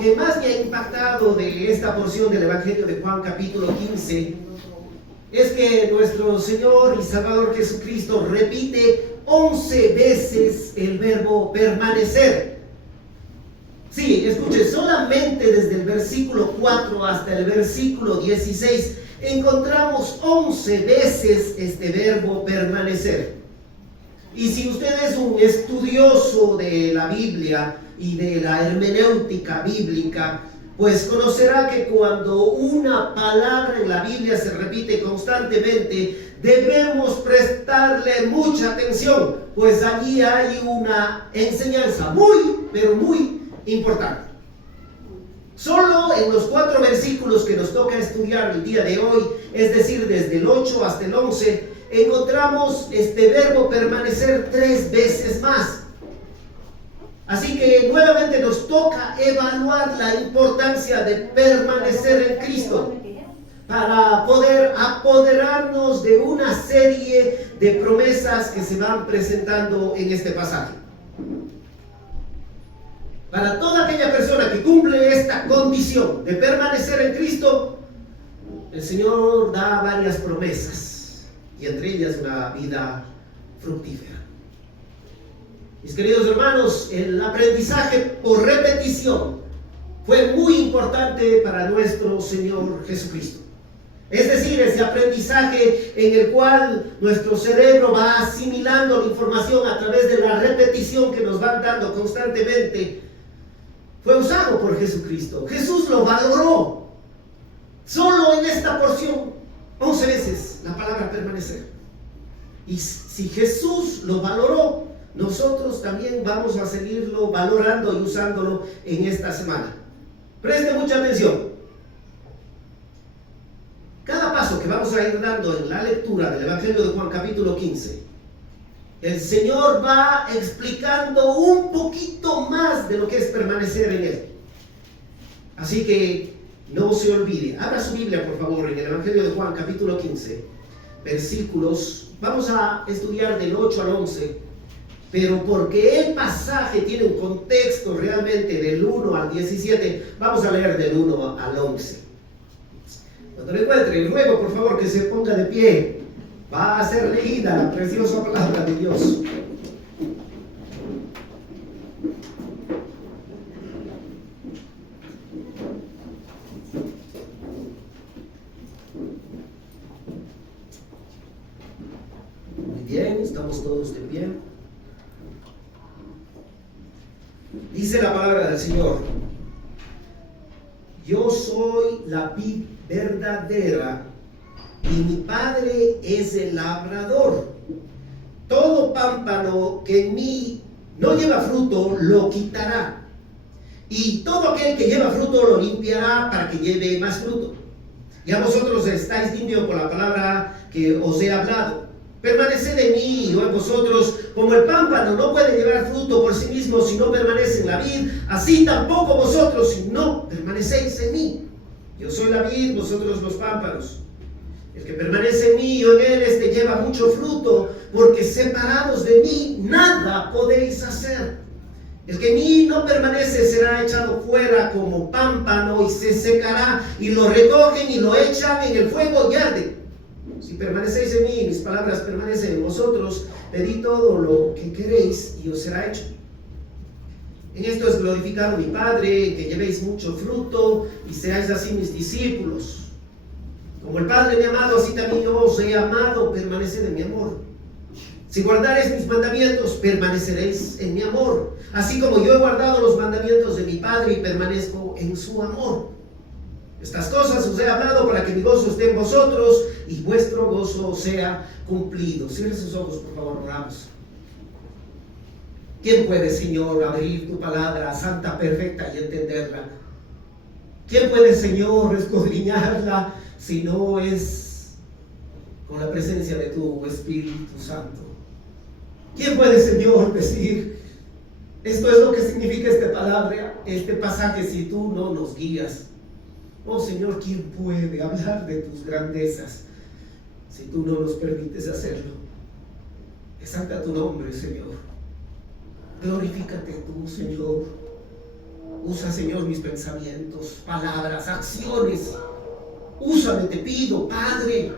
que más me ha impactado de esta porción del Evangelio de Juan capítulo 15 es que nuestro Señor y Salvador Jesucristo repite 11 veces el verbo permanecer. Sí, escuche, solamente desde el versículo 4 hasta el versículo 16 encontramos 11 veces este verbo permanecer. Y si usted es un estudioso de la Biblia y de la hermenéutica bíblica, pues conocerá que cuando una palabra en la Biblia se repite constantemente, debemos prestarle mucha atención, pues allí hay una enseñanza muy, pero muy importante. Solo en los 4 versículos que nos toca estudiar el día de hoy, es decir, desde el 8 hasta el 11, encontramos este verbo permanecer 3 veces más. Así que nuevamente nos toca evaluar la importancia de permanecer en Cristo para poder apoderarnos de una serie de promesas que se van presentando en este pasaje. Para toda aquella persona que cumple esta condición de permanecer en Cristo, el Señor da varias promesas, y entre ellas una vida fructífera. Mis queridos hermanos, el aprendizaje por repetición fue muy importante para nuestro Señor Jesucristo. Es decir, ese aprendizaje en el cual nuestro cerebro va asimilando la información a través de la repetición que nos van dando constantemente, fue usado por Jesucristo. Jesús lo valoró. Solo en esta porción, 11 veces la palabra permanecer. Y si Jesús lo valoró, nosotros también vamos a seguirlo valorando y usándolo en esta semana. Preste mucha atención. Cada paso que vamos a ir dando en la lectura del Evangelio de Juan capítulo 15, el Señor va explicando un poquito más de lo que es permanecer en Él. Así que no se olvide. Abra su Biblia, por favor, en el Evangelio de Juan capítulo 15, versículos. Vamos a estudiar del 8 al 11, pero porque el pasaje tiene un contexto realmente del 1 al 17, vamos a leer del 1 al 11. Cuando lo encuentre, ruego por favor que se ponga de pie. Va a ser leída la preciosa palabra de Dios. Muy bien, estamos todos de pie. Dice la palabra del Señor: yo soy la vid verdadera y mi Padre es el labrador. Todo pámpano que en mí no lleva fruto lo quitará, y todo aquel que lleva fruto lo limpiará para que lleve más fruto. Ya vosotros estáis limpios por la palabra que os he hablado. Permaneced en mí y yo en vosotros. Como el pámpano no puede llevar fruto por sí mismo si no permanece en la vid, así tampoco vosotros si no permanecéis en mí. Yo soy la vid, vosotros los pámpanos. El que permanece en mí y yo en él, este lleva mucho fruto, porque separados de mí nada podéis hacer. El que en mí no permanece será echado fuera como pámpano y se secará, y lo recogen y lo echan en el fuego y arde. Si permanecéis en mí y mis palabras permanecen en vosotros, pedid todo lo que queréis y os será hecho. En esto es glorificado mi Padre, que llevéis mucho fruto y seáis así mis discípulos. Como el Padre me ha amado, así también yo os he amado, permaneced en mi amor. Si guardareis mis mandamientos, permaneceréis en mi amor, así como yo he guardado los mandamientos de mi Padre y permanezco en su amor. Estas cosas os he hablado para que mi gozo esté en vosotros y vuestro gozo sea cumplido. Cierre sus ojos, por favor, oramos. ¿Quién puede, Señor, abrir tu palabra santa, perfecta y entenderla? ¿Quién puede, Señor, escudriñarla si no es con la presencia de tu Espíritu Santo? ¿Quién puede, Señor, decir esto es lo que significa esta palabra, este pasaje, si tú no nos guías? Oh Señor, ¿quién puede hablar de tus grandezas si tú no nos permites hacerlo? Exalta tu nombre, Señor. Glorifícate tú, Señor. Usa, Señor, mis pensamientos, palabras, acciones. Úsame, te pido, Padre.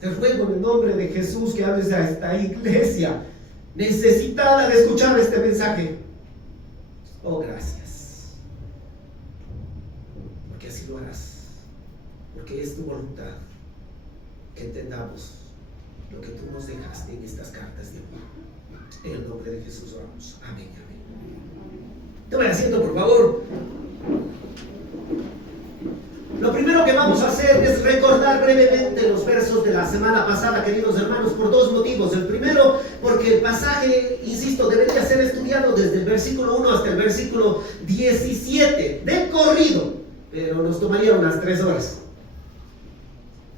Te ruego en el nombre de Jesús que hables a esta iglesia necesitada de escuchar este mensaje. Oh, gracias. Porque así lo harás. Porque es tu voluntad que entendamos lo que tú nos dejaste en estas cartas de amor. En el nombre de Jesús oramos. Amén, amén. Tome asiento, por favor. Lo primero que vamos a hacer es recordar brevemente los versos de la semana pasada, queridos hermanos, por dos motivos. El primero, porque el pasaje, insisto, debería ser estudiado desde el versículo 1 hasta el versículo 17, de corrido, pero nos tomaría unas 3 horas.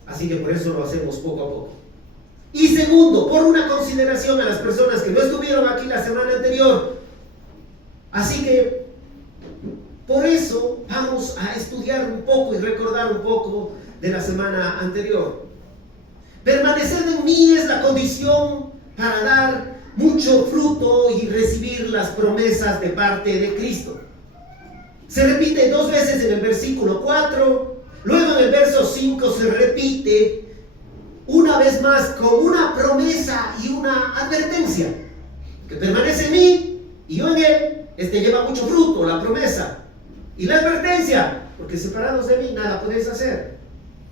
Así que por eso lo hacemos poco a poco. Y segundo, por una consideración a las personas que no estuvieron aquí la semana anterior. Así que por eso vamos a estudiar un poco y recordar un poco de la semana anterior. Permanecer en mí es la condición para dar mucho fruto y recibir las promesas de parte de Cristo. Se repite 2 veces en el versículo 4, luego en el verso 5 se repite una vez más con una promesa y una advertencia. Que permanece en mí y yo en él, lleva mucho fruto, la promesa. Y la advertencia, porque separados de mí nada podéis hacer.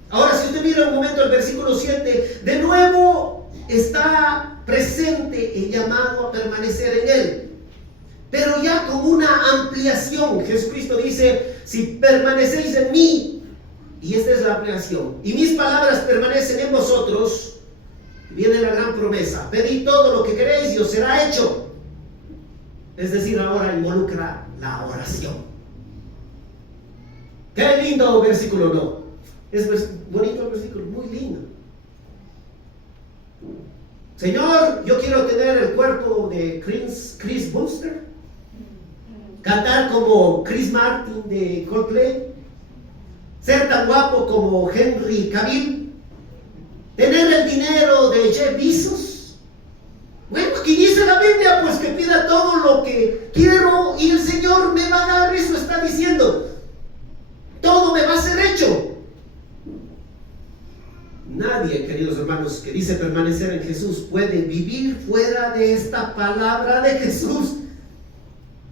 Ahora, si usted mira un momento el versículo 7, de nuevo está presente el llamado a permanecer en él. Pero ya con una ampliación. Jesucristo dice, si permanecéis en mí, y esta es la ampliación, y mis palabras permanecen en vosotros, viene la gran promesa, pedid todo lo que queréis y os será hecho. Es decir, ahora involucra la oración. Qué lindo versículo, ¿no? Es bonito el versículo, muy lindo. Señor, yo quiero tener el cuerpo de Chris Booster, cantar como Chris Martin de Coldplay, ser tan guapo como Henry Cavill, tener el dinero de Jeff Bezos. Bueno, aquí dice la Biblia, pues que pida todo lo que quiero y el Señor me va a dar. Eso está diciendo, todo me va a ser hecho. Nadie, queridos hermanos, que dice permanecer en Jesús puede vivir fuera de esta palabra de Jesús.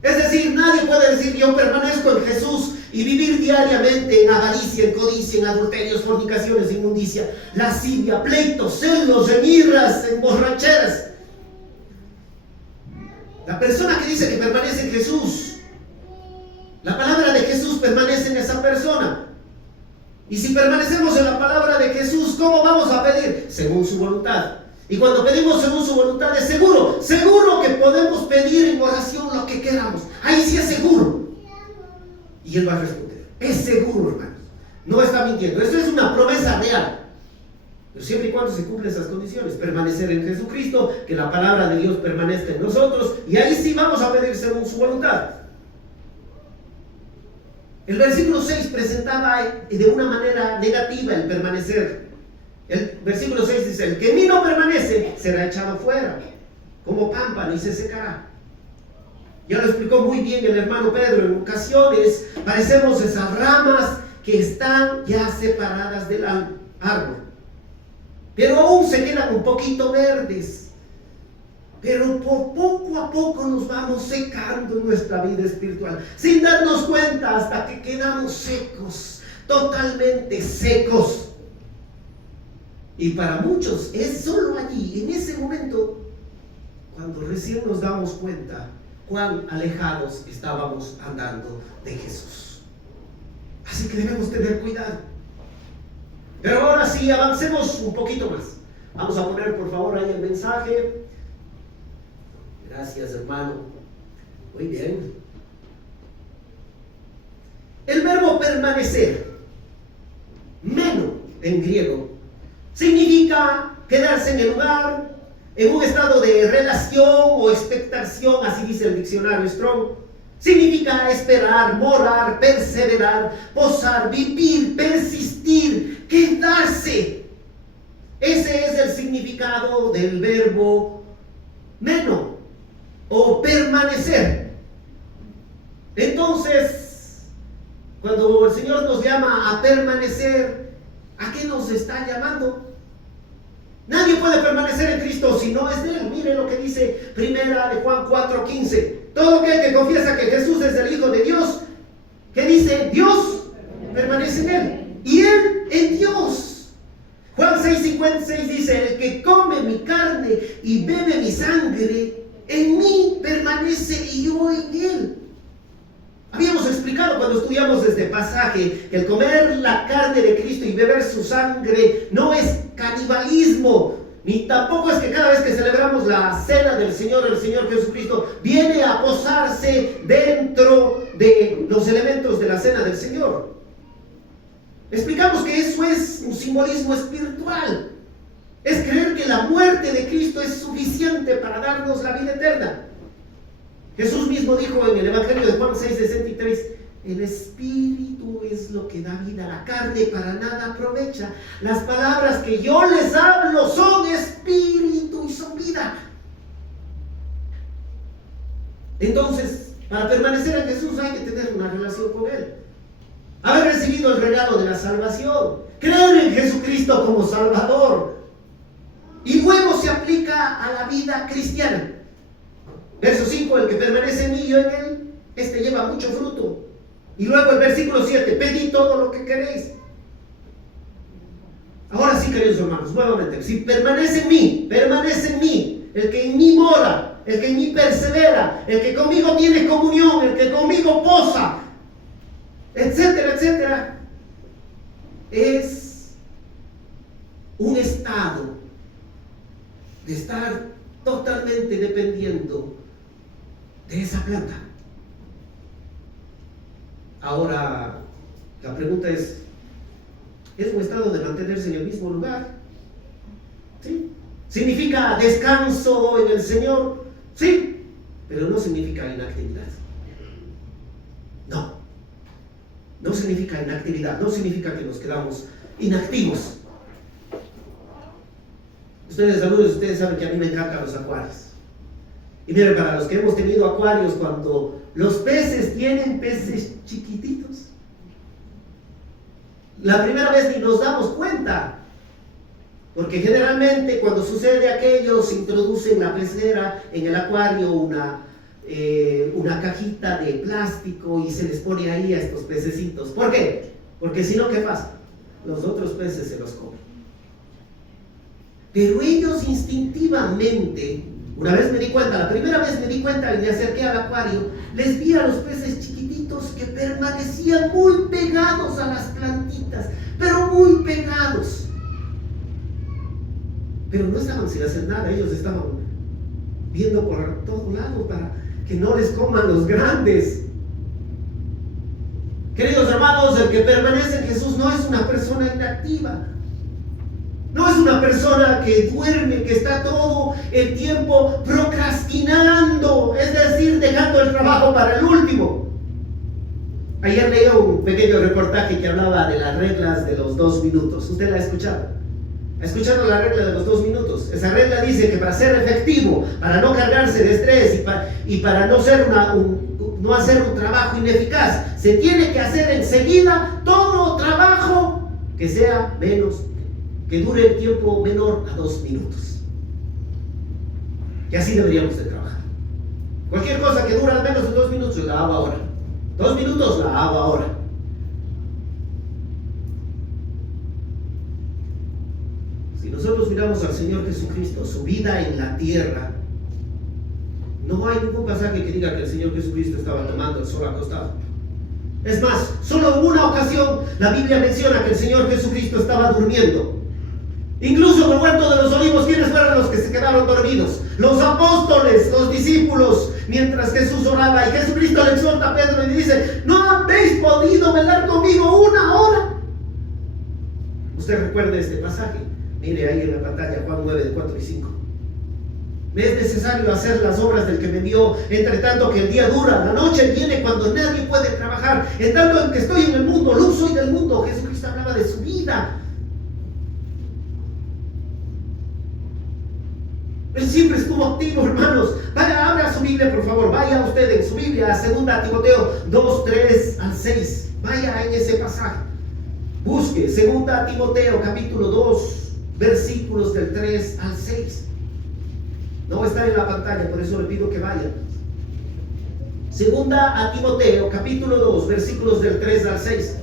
Es decir, nadie puede decir yo permanezco en Jesús y vivir diariamente en avaricia, en codicia, en adulterios, fornicaciones, inmundicia, lascivia, pleitos, celos, en irras, en borracheras. La persona que dice que permanece en Jesús, la palabra de Jesús permanece en esa persona. Y si permanecemos en la palabra de Jesús, ¿cómo vamos a pedir? Según su voluntad. Y cuando pedimos según su voluntad, es seguro que podemos pedir en oración lo que queramos. Ahí sí es seguro. Y Él va a responder. Es seguro, hermanos. No está mintiendo. Esto es una promesa real. Pero siempre y cuando se cumplen esas condiciones. Permanecer en Jesucristo, que la palabra de Dios permanezca en nosotros. Y ahí sí vamos a pedir según su voluntad. El versículo 6 presentaba de una manera negativa el permanecer. El versículo 6 dice, el que en mí no permanece será echado fuera, como pámpano y se secará. Ya lo explicó muy bien el hermano Pedro. En ocasiones parecemos esas ramas que están ya separadas del árbol, pero aún se quedan un poquito verdes. Pero por poco a poco nos vamos secando en nuestra vida espiritual, sin darnos cuenta, hasta que quedamos secos, totalmente secos. Y para muchos es solo allí, en ese momento, cuando recién nos damos cuenta cuán alejados estábamos andando de Jesús. Así que debemos tener cuidado. Pero ahora sí, avancemos un poquito más. Vamos a poner por favor ahí el mensaje. Gracias, hermano. Muy bien. El verbo permanecer, meno en griego, significa quedarse en el lugar, en un estado de relación o expectación, así dice el diccionario Strong. Significa esperar, morar, perseverar, posar, vivir, persistir, quedarse. Ese es el significado del verbo meno o permanecer. Entonces, el Señor nos llama a permanecer, ¿a qué nos está llamando? Nadie puede permanecer en Cristo si no es de Él. Mire lo que dice Primera de Juan 4:15. Todo aquel que confiesa que Jesús es el Hijo de Dios, ¿qué dice? Dios permanece en Él y Él en Dios. Juan 6:56 dice: el que come mi carne y bebe mi sangre, en mí permanece y yo en Él. Habíamos explicado cuando estudiamos este pasaje que el comer la carne de Cristo y beber su sangre no es canibalismo, ni tampoco es que cada vez que celebramos la cena del Señor, el Señor Jesucristo viene a posarse dentro de los elementos de la cena del Señor. Explicamos que eso es un simbolismo espiritual. Es creer que la muerte de Cristo es suficiente para darnos la vida eterna. Jesús mismo dijo en el Evangelio de Juan 6:63: el Espíritu es lo que da vida, la carne para nada aprovecha. Las palabras que yo les hablo son espíritu y son vida. Entonces, para permanecer en Jesús hay que tener una relación con Él, haber recibido el regalo de la salvación, creer en Jesucristo como Salvador, y luego se aplica a la vida cristiana. Verso 5: el que permanece en mí y yo en él, este lleva mucho fruto. Y luego el versículo 7: pedid todo lo que queréis. Ahora sí, queridos hermanos, nuevamente, si permanece en mí, el que en mí mora, el que en mí persevera, el que conmigo tiene comunión, el que conmigo posa, etcétera, etcétera, es un estado de estar totalmente dependiendo de esa planta. Ahora, la pregunta es un estado de mantenerse en el mismo lugar? ¿Sí? ¿Significa descanso en el Señor? Sí, pero no significa inactividad. No significa inactividad, no significa que nos quedamos inactivos. Algunos de ustedes saben que a mí me encantan los acuarios. Y miren, para los que hemos tenido acuarios, cuando los peces tienen peces chiquititos, la primera vez ni nos damos cuenta, porque generalmente cuando sucede aquello se introduce en la pecera, en el acuario, una cajita de plástico y se les pone ahí a estos pececitos. ¿Por qué? Porque si no, ¿qué pasa? Los otros peces se los comen. Pero ellos instintivamente, la primera vez me di cuenta y me acerqué al acuario, les vi a los peces chiquititos que permanecían muy pegados a las plantitas, pero muy pegados. Pero no estaban sin hacer nada, ellos estaban viendo por todos lados para que no les coman los grandes. Queridos hermanos, el que permanece en Jesús no es una persona inactiva. No es una persona que duerme, que está todo el tiempo procrastinando, es decir, dejando el trabajo para el último. Ayer leí un pequeño reportaje que hablaba de las reglas de los 2 minutos. ¿Usted la ha escuchado? ¿Ha escuchado la regla de los 2 minutos? Esa regla dice que para ser efectivo, para no cargarse de estrés y para no hacer un trabajo ineficaz, se tiene que hacer enseguida todo trabajo que sea que dure el tiempo menor a 2 minutos. Y así deberíamos de trabajar. Cualquier cosa que dura al menos de 2 minutos, yo la hago ahora. 2 minutos, la hago ahora. Si nosotros miramos al Señor Jesucristo, su vida en la tierra, no hay ningún pasaje que diga que el Señor Jesucristo estaba tomando el sol acostado. Es más, solo en una ocasión la Biblia menciona que el Señor Jesucristo estaba durmiendo. Incluso en el huerto de los olivos, ¿quiénes fueron los que se quedaron dormidos? Los apóstoles, los discípulos, mientras Jesús oraba. Y Jesucristo le exhorta a Pedro y le dice: ¿no habéis podido velar conmigo 1 hora? Usted recuerde este pasaje. Mire ahí en la pantalla, Juan 9, de 4 y 5. Me es necesario hacer las obras del que me envió, entre tanto que el día dura, la noche viene cuando nadie puede trabajar. En tanto en que estoy en el mundo, luz soy del mundo. Jesucristo hablaba de su vida. Él siempre estuvo activo, hermanos. Vaya, abra su Biblia, por favor. Vaya usted en su Biblia a 2 Timoteo 2, 3 al 6. Vaya en ese pasaje. Busque 2 Timoteo capítulo 2, versículos del 3 al 6. No está en la pantalla, por eso le pido que vaya. 2 Timoteo capítulo 2, versículos del 3 al 6.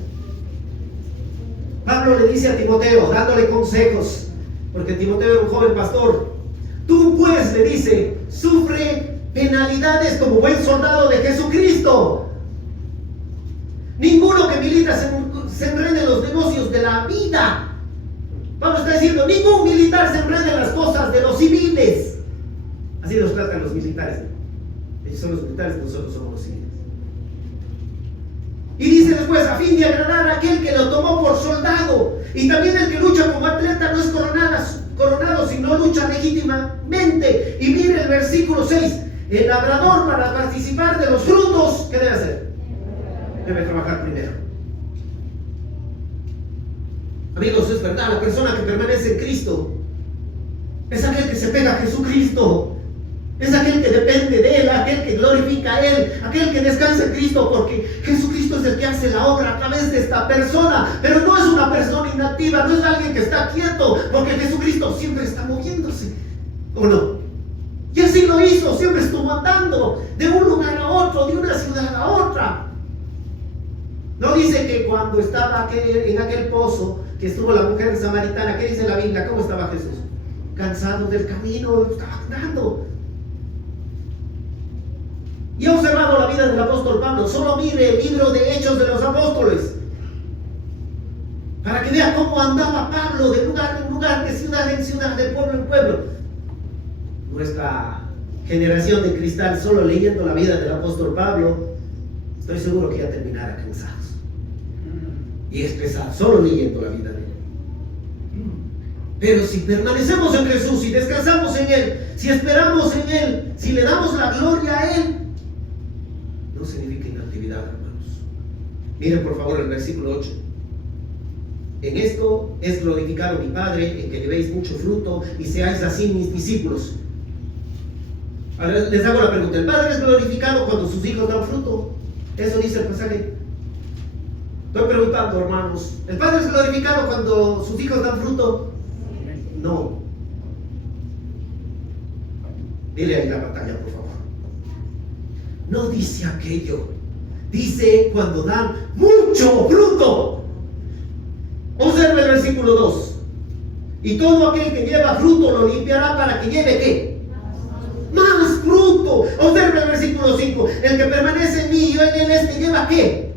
Pablo le dice a Timoteo, dándole consejos, porque Timoteo era un joven pastor. Tú pues, le dice, sufre penalidades como buen soldado de Jesucristo. Ninguno que milita se enrede en los negocios de la vida. Pablo está diciendo, ningún militar se enrede en las cosas de los civiles. Así nos tratan los militares. Ellos son los militares, nosotros somos los civiles. Y dice después, a fin de agradar a aquel que lo tomó por soldado. Y también el que lucha como atleta no es coronado, sino lucha legítimamente. Y mire el versículo 6. El labrador, para participar de los frutos, ¿qué debe hacer? Debe trabajar primero. Amigos, es verdad, la persona que permanece en Cristo es aquel que se pega a Jesucristo. Es aquel que depende de Él, aquel que glorifica a Él, aquel que descansa en Cristo, porque Jesucristo es el que hace la obra a través de esta persona. Pero no es una persona inactiva, no es alguien que está quieto, porque Jesucristo siempre está moviéndose, ¿o no? Y así lo hizo, siempre estuvo andando de un lugar a otro, de una ciudad a otra. No dice que cuando estaba en aquel pozo, que estuvo la mujer samaritana, ¿qué dice la Biblia? ¿Cómo estaba Jesús? Cansado del camino, estaba andando. Y he observado la vida del apóstol Pablo. Solo mire el libro de Hechos de los Apóstoles, para que vea cómo andaba Pablo de lugar en lugar, de ciudad en ciudad, de pueblo en pueblo. Nuestra generación de cristal, solo leyendo la vida del apóstol Pablo, estoy seguro que ya terminará cansados. Y es pesado, solo leyendo la vida de él. Pero si permanecemos en Jesús, si descansamos en Él, si esperamos en Él, si le damos la gloria a Él, no significa inactividad, hermanos. Miren por favor el versículo 8. En esto es glorificado mi Padre, en que llevéis mucho fruto y seáis así mis discípulos. Ahora les hago la pregunta: ¿el Padre es glorificado cuando sus hijos dan fruto? Eso dice el pasaje. Estoy preguntando, hermanos, ¿el Padre es glorificado cuando sus hijos dan fruto? No. Dile ahí la pantalla, por favor. No dice aquello. Dice cuando dan mucho fruto. Observe el versículo 2. Y todo aquel que lleva fruto lo limpiará para que lleve ¿qué? Más fruto. Observe el versículo 5. El que permanece en mí y yo en él, este lleva ¿qué?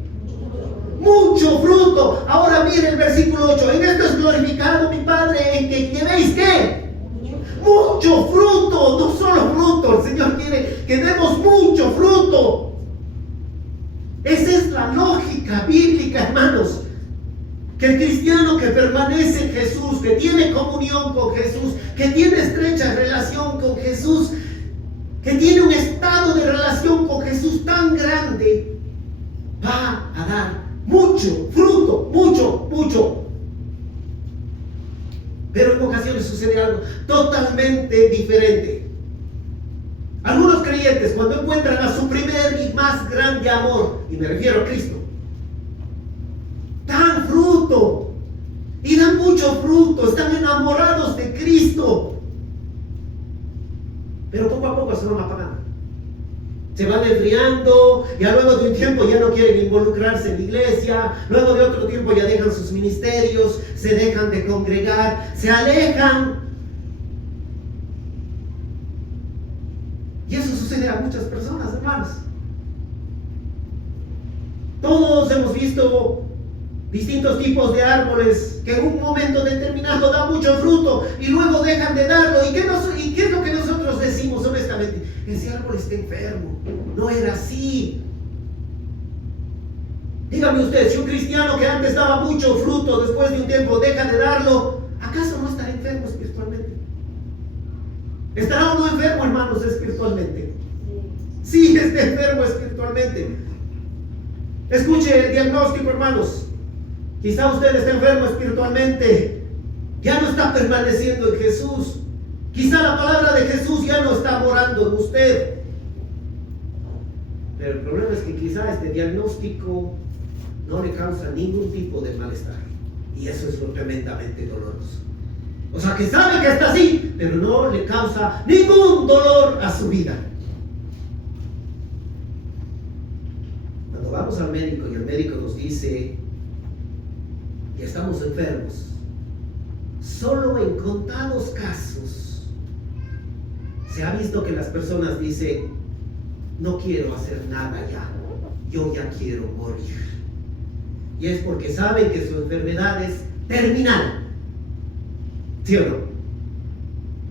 Mucho fruto. Ahora mire el versículo 8. En esto es glorificado mi Padre, en que llevéis ¿qué? Mucho fruto. No solo fruto. El Señor quiere que demos mucho fruto. Esa es la lógica bíblica, hermanos. Que el cristiano que permanece en Jesús, que tiene comunión con Jesús, que tiene estrecha relación con Jesús, que tiene un estado de relación con Jesús tan grande, va a dar mucho fruto, mucho. Pero en ocasiones sucede algo totalmente diferente. Algunos creyentes, cuando encuentran a su primer y más grande amor, y me refiero a Cristo, dan fruto y dan mucho fruto, están enamorados de Cristo, pero poco a poco se van apagando, se van enfriando, y luego de un tiempo ya no quieren involucrarse en la iglesia, luego de otro tiempo ya dejan sus ministerios, se dejan de congregar, se alejan. Y eso sucede a muchas personas, hermanos. Todos hemos visto distintos tipos de árboles que en un momento determinado dan mucho fruto y luego dejan de darlo. ¿Y qué es lo que nosotros decimos honestamente? Ese árbol está enfermo, no era así. Dígame usted, si un cristiano que antes daba mucho fruto después de un tiempo deja de darlo, ¿acaso no estará enfermo espiritualmente? ¿Estará uno enfermo, hermanos, espiritualmente? Sí, está enfermo espiritualmente. Escuche el diagnóstico, hermanos. Quizá usted esté enfermo espiritualmente, ya no está permaneciendo en Jesús. Quizá la palabra de Jesús ya no está morando en usted. Pero el problema es que quizá este diagnóstico no le causa ningún tipo de malestar. Y eso es lo tremendamente doloroso. O sea, que sabe que está así, pero no le causa ningún dolor a su vida. Cuando vamos al médico y el médico nos dice que estamos enfermos, solo en contados casos se ha visto que las personas dicen: no quiero hacer nada ya, yo ya quiero morir. Y es porque saben que su enfermedad es terminal. ¿Sí o no?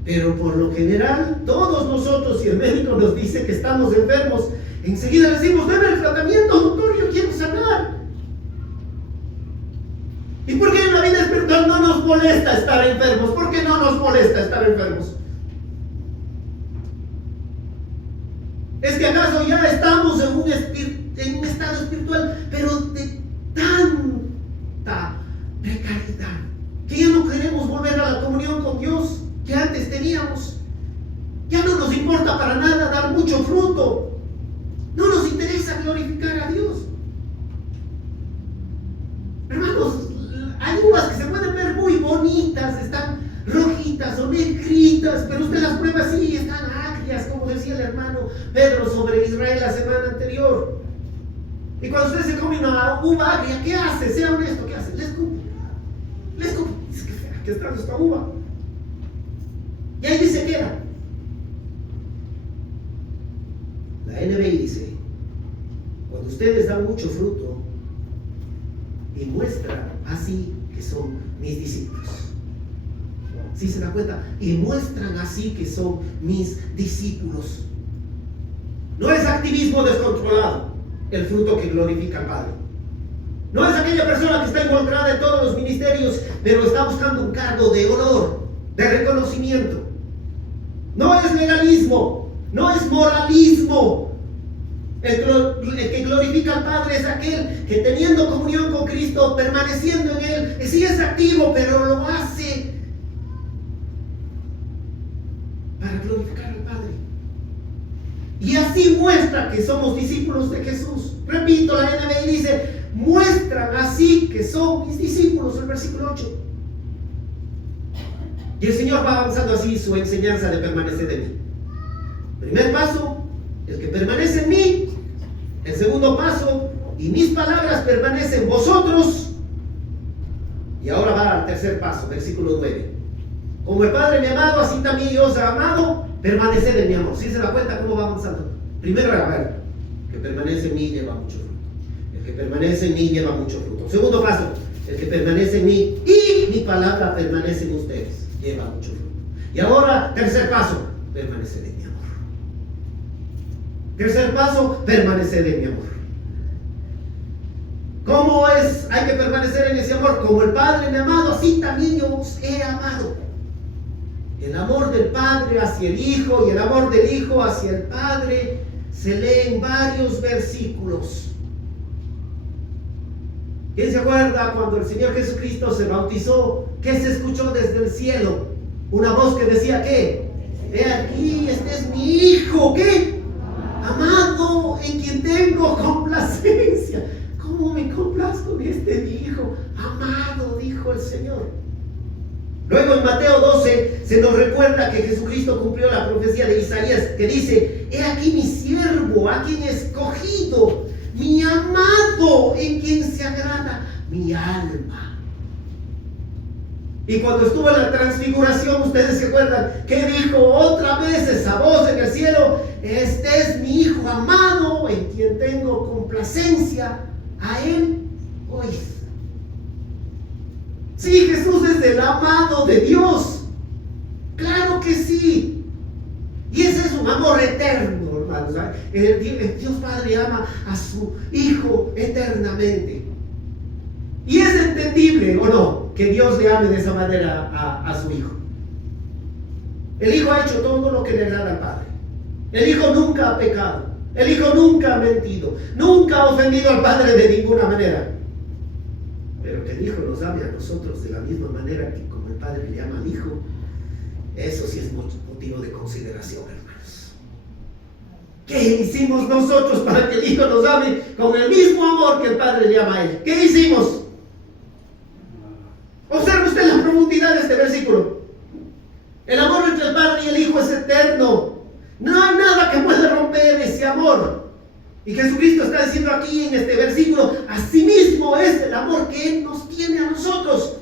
Pero por lo general, todos nosotros, si el médico nos dice que estamos enfermos, enseguida decimos: deme el tratamiento, doctor, yo quiero sanar. ¿Y por qué en la vida espiritual no nos molesta estar enfermos? ¿Por qué no nos molesta estar enfermos? ¿Es que acaso ya estamos en un estado espiritual, pero de tanta precariedad, que ya no queremos volver a la comunión con Dios que antes teníamos? Ya no nos importa para nada dar mucho fruto. No nos interesa glorificar a Dios. Hermanos, hay uvas que se pueden ver muy bonitas, están rojitas o negritas, pero usted las prueba así, están agrias, como decía el hermano Pedro sobre Israel la semana anterior. Y cuando usted se come una uva agria, ¿qué hace? Sea honesto, ¿qué hace? Le escupe. Dice: que fea que está esta uva. Y ahí se queda. La NBI dice: cuando ustedes dan mucho fruto y muestran así que son mis discípulos. ¿Sí se da cuenta? Y muestran así que son mis discípulos. No es activismo descontrolado el fruto que glorifica al Padre. No es aquella persona que está involucrada en todos los ministerios, pero está buscando un cargo de honor, de reconocimiento. No es legalismo, no es moralismo. El que glorifica al Padre es aquel que, teniendo comunión con Cristo, permaneciendo en Él, sí es activo, pero lo hace para glorificar al Padre. Y así muestra que somos discípulos de Jesús. Repito, la NBI dice: muestran así que son mis discípulos, el versículo 8. Y el Señor va avanzando así su enseñanza de permanecer en mí. Primer paso, el que permanece en mí. El segundo paso: y mis palabras permanecen en vosotros. Y ahora va al tercer paso, versículo 9. Como el Padre me ha amado, así también yo os he amado, permaneced en mi amor. ¿Sí se da cuenta cómo va avanzando? Primero, a ver, el que permanece en mí lleva mucho fruto. El que permanece en mí lleva mucho fruto. Segundo paso: el que permanece en mí y mi palabra permanece en ustedes, lleva mucho fruto. Y ahora, tercer paso: permaneced en mi amor. Tercer paso: permanecer en mi amor. ¿Cómo es? Hay que permanecer en ese amor. Como el Padre me ha amado, así también yo os he amado. El amor del Padre hacia el Hijo y el amor del Hijo hacia el Padre se lee en varios versículos. ¿Quién se acuerda cuando el Señor Jesucristo se bautizó? ¿Qué se escuchó desde el cielo? Una voz que decía: ¿qué? He aquí, este es mi Hijo, ¿qué? Amado, en quien tengo complacencia. ¿Cómo me complazco en este mi Hijo amado? Dijo el Señor. Luego en Mateo 12 se nos recuerda que Jesucristo cumplió la profecía de Isaías, que dice: he aquí mi siervo, a quien he escogido, mi amado, en quien se agrada mi alma. Y cuando estuvo en la transfiguración, ustedes se acuerdan que dijo otra vez esa voz en el cielo: este es mi Hijo amado, en quien tengo complacencia, a él oíd. Sí, Jesús es el amado de Dios. Claro que sí. Y ese es un amor eterno, hermanos. El Dios Padre ama a su Hijo eternamente. Y es entendible, ¿o no?, que Dios le ame de esa manera a su Hijo. El Hijo ha hecho todo lo que le agrada al Padre. El Hijo nunca ha pecado. El Hijo nunca ha mentido. Nunca ha ofendido al Padre de ninguna manera. Pero que el Hijo nos ame a nosotros de la misma manera que como el Padre le ama al Hijo, eso sí es motivo de consideración, hermanos. ¿Qué hicimos nosotros para que el Hijo nos ame con el mismo amor que el Padre le ama a Él? ¿Qué hicimos? Observe usted la profundidad de este versículo. El amor entre el Padre y el Hijo es eterno. No hay nada que pueda romper ese amor. Y Jesucristo está diciendo aquí en este versículo, asimismo es el amor que Él nos tiene a nosotros.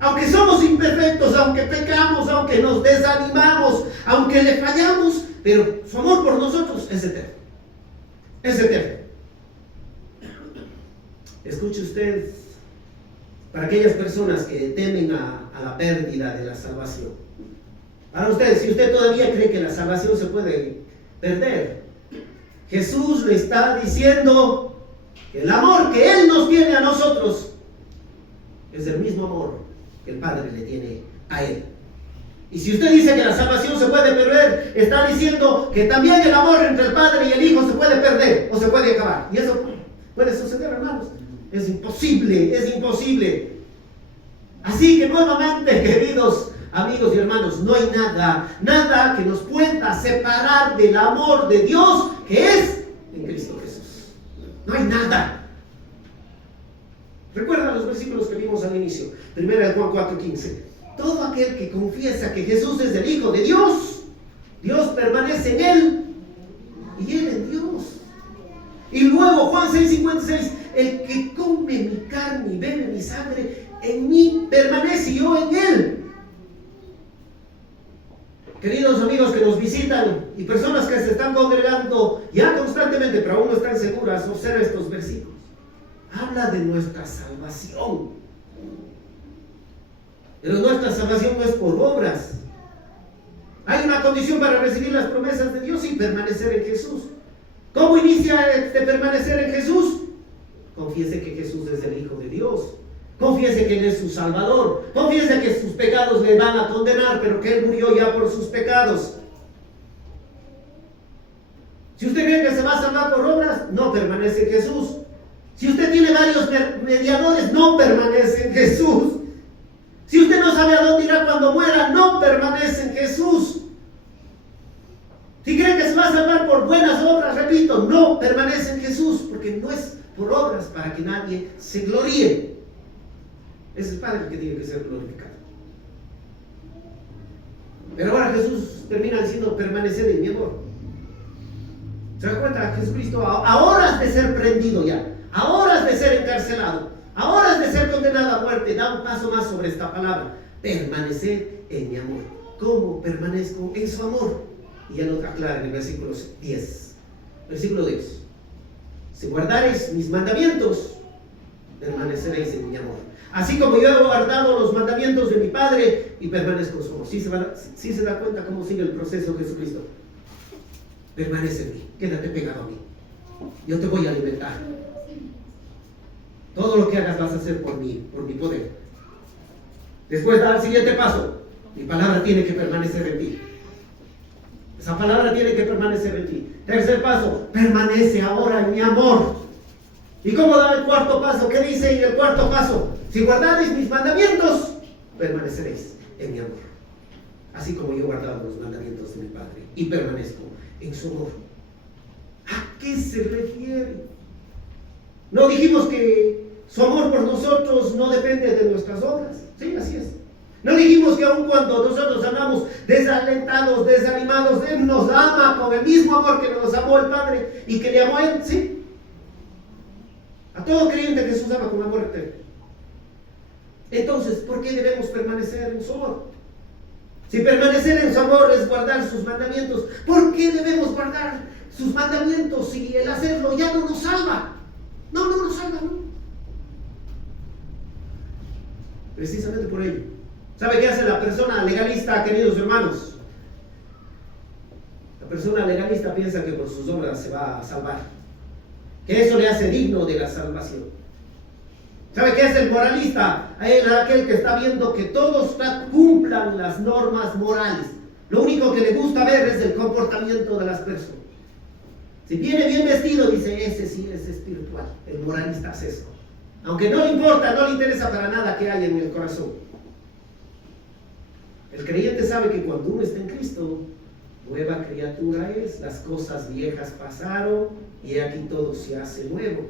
Aunque somos imperfectos, aunque pecamos, aunque nos desanimamos, aunque le fallamos, pero su amor por nosotros es eterno. Es eterno. Escuche usted, para aquellas personas que temen a la pérdida de la salvación. Para usted, si usted todavía cree que la salvación se puede perder, Jesús le está diciendo que el amor que Él nos tiene a nosotros es el mismo amor que el Padre le tiene a Él. Y si usted dice que la salvación se puede perder, está diciendo que también el amor entre el Padre y el Hijo se puede perder o se puede acabar. Y eso puede suceder, hermanos. Es imposible, es imposible. Así que nuevamente, queridos amigos y hermanos, no hay nada que nos pueda separar del amor de Dios que es en Cristo Jesús. No hay nada. Recuerda los versículos que vimos al inicio. 1 Juan 4:15. Todo aquel que confiesa que Jesús es el Hijo de Dios, Dios permanece en Él y Él en Dios. Y luego Juan 6:56. El que come mi carne y bebe mi sangre, en mí permanece y yo en Él. Queridos amigos que nos visitan y personas que se están congregando ya constantemente, pero aún no están seguras, observa estos versículos. Habla de nuestra salvación. Pero nuestra salvación no es por obras. Hay una condición para recibir las promesas de Dios y permanecer en Jesús. ¿Cómo inicia permanecer en Jesús? Confiese que Jesús es el Hijo de Dios. Confiese que Él es su Salvador. Confiese que sus pecados le van a condenar, pero que Él murió ya por sus pecados. Si usted cree que se va a salvar por obras, no permanece en Jesús. Si usted tiene varios mediadores, no permanece en Jesús. Si usted no sabe a dónde irá cuando muera, no permanece en Jesús. Si cree que se va a salvar por buenas obras, repito, no permanece en Jesús, porque no es por obras para que nadie se gloríe. Es el Padre que tiene que ser glorificado. Pero ahora Jesús termina diciendo permanecer en mi amor. ¿Se da cuenta? Jesucristo a horas de ser prendido ya, a horas de ser encarcelado, a horas de ser condenado a muerte, da un paso más sobre esta palabra: permanecer en mi amor. ¿Cómo permanezco en su amor? Y ya lo aclara en el versículo 10. Versículo 10. Si guardareis mis mandamientos, permaneceréis en mi amor. Así como yo he guardado los mandamientos de mi Padre y permanezco en su amor. ¿Sí se da cuenta cómo sigue el proceso de Jesucristo? Permanece en mí, quédate pegado a mí. Yo te voy a alimentar. Todo lo que hagas vas a hacer por mí, por mi poder. Después da el siguiente paso. Mi palabra tiene que permanecer en ti. Esa palabra tiene que permanecer en ti. Tercer paso, permanece ahora en mi amor. ¿Y cómo da el cuarto paso? ¿Qué dice en el cuarto paso? Si guardaréis mis mandamientos, permaneceréis en mi amor. Así como yo he guardado los mandamientos de mi Padre y permanezco en su amor. ¿A qué se refiere? ¿No dijimos que su amor por nosotros no depende de nuestras obras? Sí, así es. ¿No dijimos que aun cuando nosotros andamos desalentados, desanimados, Él nos ama con el mismo amor que nos amó el Padre y que le amó a Él? Sí. A todo creyente Jesús ama con amor eterno. Entonces, ¿por qué debemos permanecer en su amor? Si permanecer en su amor es guardar sus mandamientos, ¿por qué debemos guardar sus mandamientos si el hacerlo ya no nos salva? No nos salva, no. Precisamente por ello. ¿Sabe qué hace la persona legalista, queridos hermanos? La persona legalista piensa que por sus obras se va a salvar, que eso le hace digno de la salvación. ¿Sabe qué es el moralista? Aquel que está viendo que todos cumplan las normas morales. Lo único que le gusta ver es el comportamiento de las personas. Si viene bien vestido, dice, ese sí es espiritual. El moralista hace eso. Aunque no le importa, no le interesa para nada qué hay en el corazón. El creyente sabe que cuando uno está en Cristo, nueva criatura es, las cosas viejas pasaron y aquí todo se hace nuevo.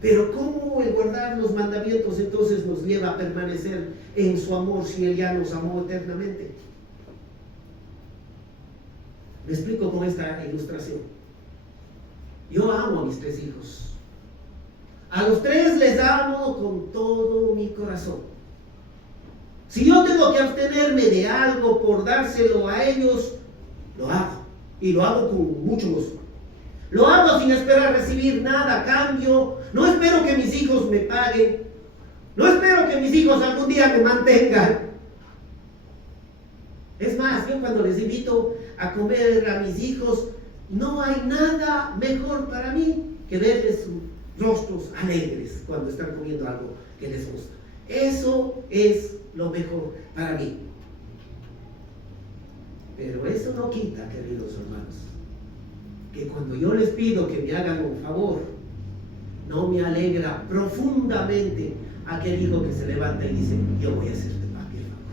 Pero ¿cómo el guardar los mandamientos entonces nos lleva a permanecer en su amor si Él ya nos amó eternamente? Me explico con esta ilustración. Yo amo a mis 3 hijos. A los 3 les amo con todo mi corazón. Si yo tengo que abstenerme de algo por dárselo a ellos, lo hago. Y lo hago con mucho gusto. Lo hago sin esperar recibir nada a cambio. No espero que mis hijos me paguen. No espero que mis hijos algún día me mantengan. Es más, yo cuando les invito a comer a mis hijos, no hay nada mejor para mí que verles sus rostros alegres cuando están comiendo algo que les gusta. Eso es lo mejor para mí. Pero eso no quita, queridos hermanos, que cuando yo les pido que me hagan un favor, no me alegra profundamente aquel hijo que se levanta y dice: yo voy a hacerte papi el favor,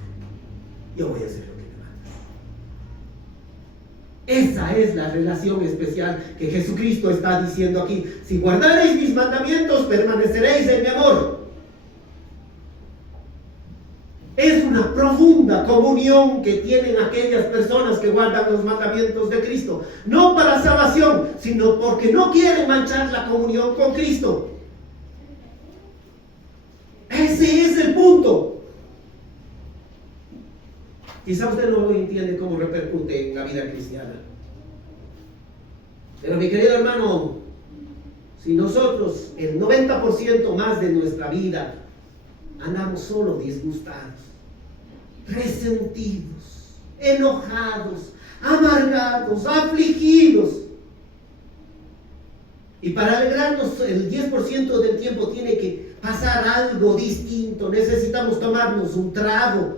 yo voy a hacer lo que me mandas. Esa es la relación especial que Jesucristo está diciendo aquí: si guardaréis mis mandamientos, permaneceréis en mi amor. Es una profunda comunión que tienen aquellas personas que guardan los mandamientos de Cristo. No para salvación, sino porque no quieren manchar la comunión con Cristo. Ese es el punto. Quizá usted no entiende cómo repercute en la vida cristiana. Pero mi querido hermano, si nosotros el 90% más de nuestra vida andamos solo disgustados, resentidos, enojados, amargados, afligidos, y para alegrarnos el 10% del tiempo tiene que pasar algo distinto, necesitamos tomarnos un trago,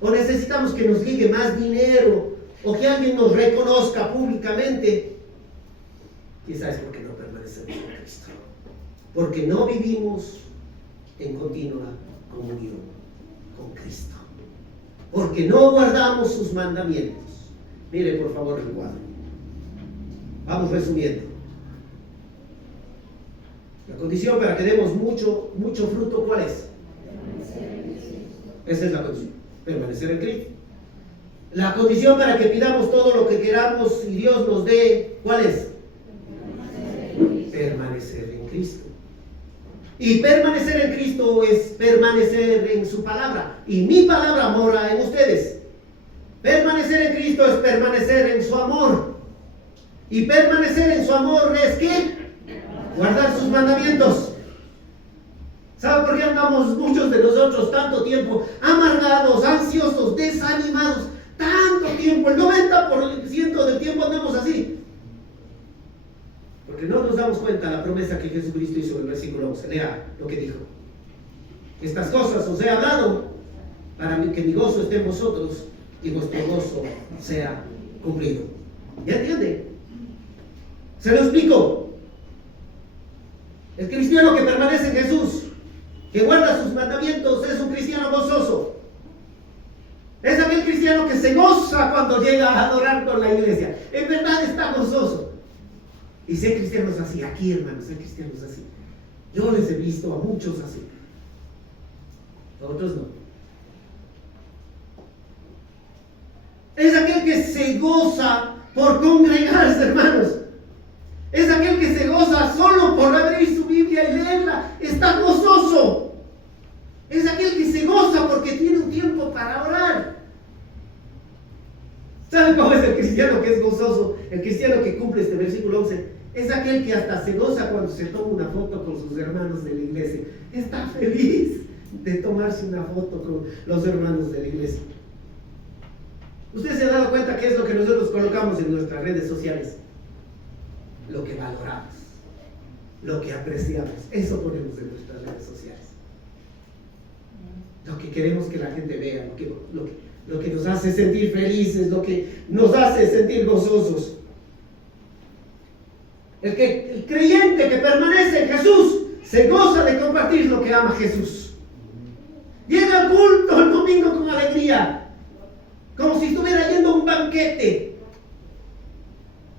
o necesitamos que nos llegue más dinero, o que alguien nos reconozca públicamente, quizás es porque no permanecemos en Cristo, porque no vivimos en continua comunión con Cristo, porque no guardamos sus mandamientos. Mire por favor el cuadro. Vamos resumiendo. La condición para que demos mucho fruto, ¿cuál es? Esa es la condición, permanecer en Cristo. La condición para que pidamos todo lo que queramos y Dios nos dé, ¿cuál es? Permanecer en Cristo. Y permanecer en Cristo es permanecer en su palabra. Y mi palabra mora en ustedes. Permanecer en Cristo es permanecer en su amor. Y permanecer en su amor es ¿qué? Guardar sus mandamientos. ¿Sabe por qué andamos muchos de nosotros tanto tiempo amargados, ansiosos, desanimados? Tanto tiempo, el 90% del tiempo andamos así. Porque no nos damos cuenta de la promesa que Jesucristo hizo en el versículo 11. Lea lo que dijo: estas cosas os he hablado para que mi gozo esté en vosotros y vuestro gozo sea cumplido. ¿Ya entiende? Se lo explico. El cristiano que permanece en Jesús, que guarda sus mandamientos, es un cristiano gozoso. Es aquel cristiano que se goza cuando llega a adorar con la iglesia. En verdad está gozoso. Y si hay cristianos así, aquí hermanos, hay cristianos así. Yo les he visto a muchos así. A otros no. Es aquel que se goza por congregarse, hermanos. Es aquel que se goza solo por abrir su Biblia y leerla. Está gozoso. Es aquel que se goza porque tiene un tiempo para orar. ¿Saben cómo es el cristiano que es gozoso? El cristiano que cumple este versículo 11 es aquel que hasta se goza cuando se toma una foto con sus hermanos de la iglesia. Está feliz de tomarse una foto con los hermanos de la iglesia. ¿Usted se ha dado cuenta qué es lo que nosotros colocamos en nuestras redes sociales? Lo que valoramos, lo que apreciamos, eso ponemos en nuestras redes sociales. Lo que queremos que la gente vea, lo que nos hace sentir felices, lo que nos hace sentir gozosos. El creyente que permanece en Jesús se goza de compartir lo que ama Jesús. Llega al culto el domingo con alegría. como si estuviera yendo a un banquete.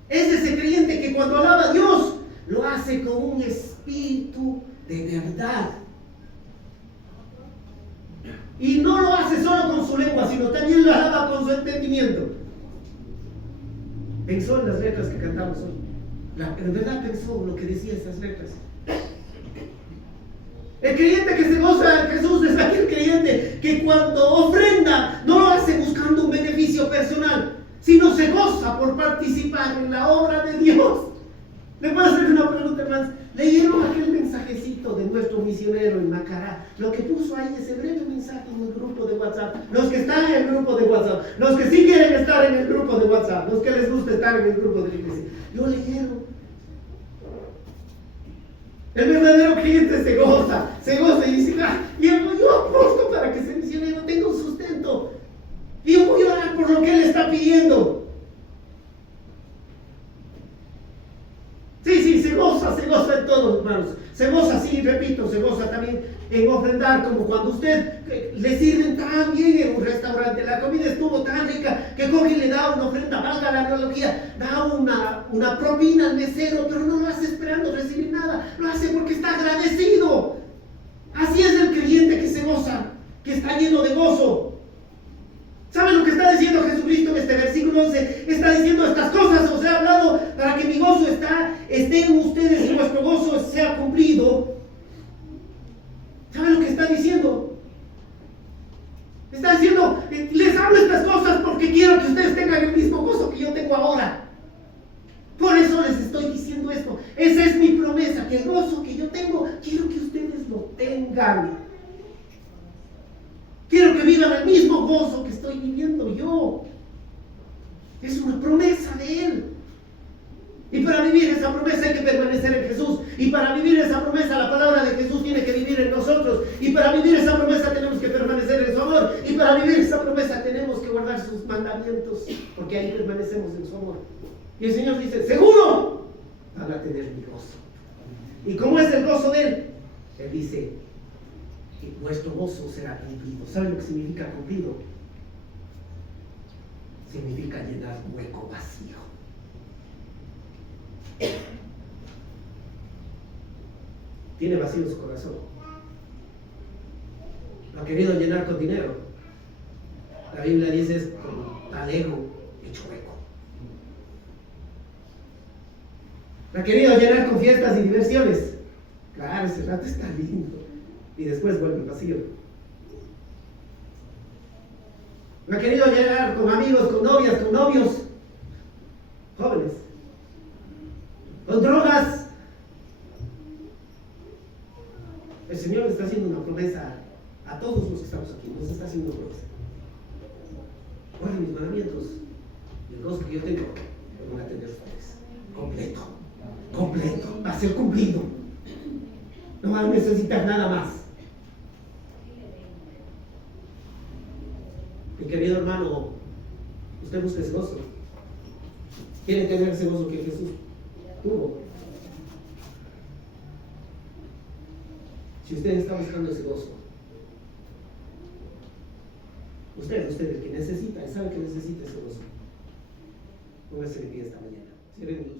Es ese creyente que cuando alaba a Dios, lo hace con un espíritu de verdad. Y no lo hace solo con su lengua, sino también lo alaba con su entendimiento. Pensó en las letras que cantamos hoy. En verdad pensó lo que decían esas letras. El creyente que se goza en Jesús es aquel creyente que cuando ofrenda no lo hace buscando un beneficio personal, sino se goza por participar en la obra de Dios. ¿Le puedo hacer una pregunta, hermanos? ¿Leyeron aquel mensajecito de nuestro misionero en Macará? Lo que puso ahí, ese breve mensaje en el grupo de WhatsApp. Los que están en el grupo de WhatsApp, los que sí quieren estar en el grupo de WhatsApp, los que les gusta estar en el grupo de la iglesia. ¿Lo leyeron? El verdadero cliente se goza y dice, yo apuesto para que ese misionero tenga un sustento. Y yo voy a orar por lo que él está pidiendo. Sí, se goza en todo, hermanos. Se goza, sí, repito, se goza también en ofrendar, como cuando usted le sirven tan bien en un restaurante, la comida estuvo tan rica que coge y le da una ofrenda, valga la analogía, da una propina al mesero, pero no lo hace esperando recibir nada, lo hace porque está agradecido. Así es el creyente que se goza, que está lleno de gozo. ¿Saben lo que está diciendo Jesucristo en este versículo 11? Está diciendo: estas cosas os he hablado para que mi gozo esté en ustedes y vuestro gozo sea cumplido. ¿Saben lo que está diciendo? Está diciendo: les hablo estas cosas porque quiero que ustedes tengan el mismo gozo que yo tengo ahora. Por eso les estoy diciendo esto. Esa es mi promesa, que el gozo que yo tengo, quiero que ustedes lo tengan. Quiero que vivan el mismo gozo que estoy viviendo yo. Es una promesa de Él. Y para vivir esa promesa hay que permanecer en Jesús. Y para vivir esa promesa, la palabra de Jesús tiene que vivir en nosotros. Y para vivir esa promesa tenemos que permanecer en su amor. Y para vivir esa promesa tenemos que guardar sus mandamientos, porque ahí permanecemos en su amor. Y el Señor dice: seguro van a tener mi gozo. ¿Y cómo es el gozo de Él? Él dice: que nuestro gozo será cumplido. ¿Saben lo que significa cumplido? Significa llenar un hueco vacío. Tiene vacío su corazón. Lo ha querido llenar con dinero. La Biblia dice: es con tal ego hecho hueco. Lo ha querido llenar con fiestas y diversiones. Claro, ese rato está lindo. Y después vuelve vacío. Me ha querido llegar con amigos, con novias, con novios jóvenes, con drogas. El Señor está haciendo una promesa a todos los que estamos aquí. Nos está haciendo una promesa: guarden mis mandamientos, y el gozo que yo tengo lo van a tener ustedes completo, va a ser cumplido. No van a necesitar nada más. Mi querido hermano, usted busca ese gozo. Quiere tener ese gozo que Jesús tuvo. Si usted está buscando ese gozo, usted el que necesita, sabe que necesita ese gozo. Póngase de pie esta mañana. Cierren los